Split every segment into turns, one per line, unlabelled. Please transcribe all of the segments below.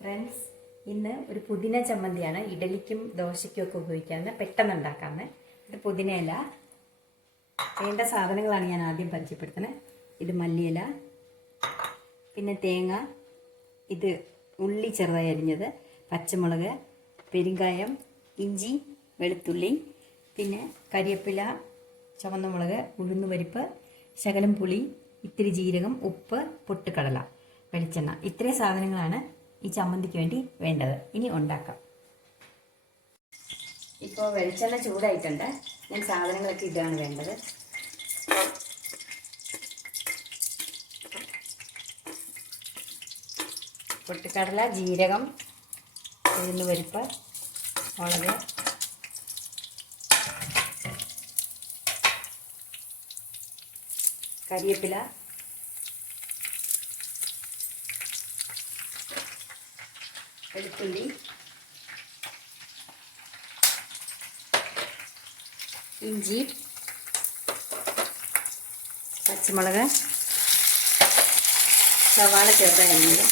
Friends ഇന്ന് ഒരു പുതിന ചമ്മന്തിയാണ്. ഇഡലിക്കും ദോശയ്ക്കും ഒക്കെ ഉപയോഗിക്കാവുന്ന പെട്ടെന്ന് ഉണ്ടാക്കാവുന്ന ഇത് പുതിനയില. വേണ്ട സാധനങ്ങളാണ് ഞാൻ ആദ്യം പരിചയപ്പെടുത്തുന്നത് ഇത് മല്ലിയില പിന്നെ തേങ്ങ ഇത് ഉള്ളി ചെറുതായി അരിഞ്ഞത് പച്ചമുളക് പെരുങ്കായം ഇഞ്ചി വെളുത്തുള്ളി പിന്നെ കരിയപ്പില ചുവന്ന മുളക് ഉഴുന്നുപരിപ്പ് ശകലം പുളി ഇത്തിരി ജീരകം ഉപ്പ് പൊട്ടുകടല വെളിച്ചെണ്ണ. ഇത്രയും സാധനങ്ങളാണ് ഈ ചമ്മന്തിക്ക് വേണ്ടി വേണ്ടത്. ഇനി ഉണ്ടാക്കാം. ഇപ്പോൾ വെളിച്ചെണ്ണ ചൂടായിട്ടുണ്ട്. ഞാൻ സാധനങ്ങളൊക്കെ ഇതാണ് വേണ്ടത്. പൊട്ടിക്കടല ജീരകം ഉഴുന്നുപരിപ്പ് മുളക്. കരിവേപ്പില വെളുത്തുള്ളി. ഇഞ്ചി. പച്ചമുളക്. സവാള ചെറുതായി അരിഞ്ഞത്.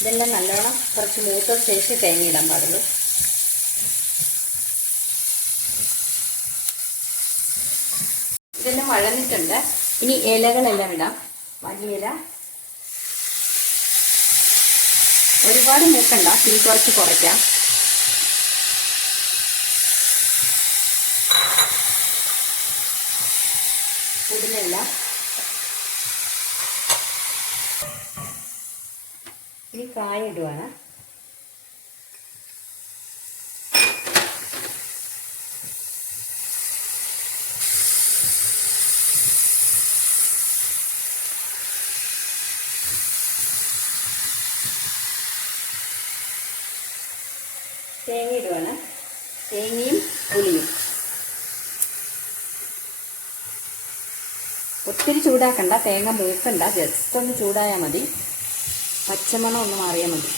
ഇതെല്ലാം നല്ലോണം കുറച്ച് മൂത്ത ശേഷം തേങ്ങ ഇടാൻ പാടുള്ളൂ ഇതെല്ലാം വഴന്നിട്ടുണ്ട്. ഇനി ഇലകളെല്ലാം ഇടാം. വലിയില. ഒരുപാട് മൂക്കണ്ട. തീ കുറച്ച് കുറയ്ക്കാം. പുതിനയില. ഇനി കായ ഇടുവാണ്. തേങ്ങ ഇടുവാണ്. തേങ്ങയും പുളിയും. ഒത്തിരി ചൂടാക്കണ്ട തേങ്ങ മൂക്കണ്ട ജസ്റ്റ് ഒന്ന് ചൂടായാൽ മതി. പച്ചമണം ഒന്ന് മാറിയാൽ മതി.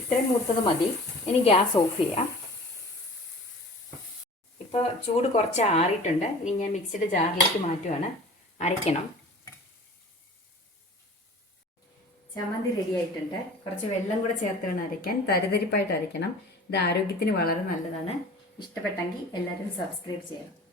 ഇത്രയും മൂത്തത് മതി. ഇനി ഗ്യാസ് ഓഫ് ചെയ്യാം. ഇപ്പോൾ ചൂട് കുറച്ച് ആറിയിട്ടുണ്ട്. ഇനി ഞാൻ മിക്സിയുടെ ജാറിലേക്ക് മാറ്റുവാണ്. അരയ്ക്കണം. ചമ്മന്തി റെഡി ആയിട്ടുണ്ട്. കുറച്ച് വെള്ളം കൂടെ ചേർത്ത് വേണം അരയ്ക്കാൻ. തരിതരിപ്പായിട്ട് അരയ്ക്കണം. ഇത് ആരോഗ്യത്തിന് വളരെ നല്ലതാണ്. ഇഷ്ടപ്പെട്ടെങ്കിൽ എല്ലാവരും സബ്സ്ക്രൈബ് ചെയ്യണം.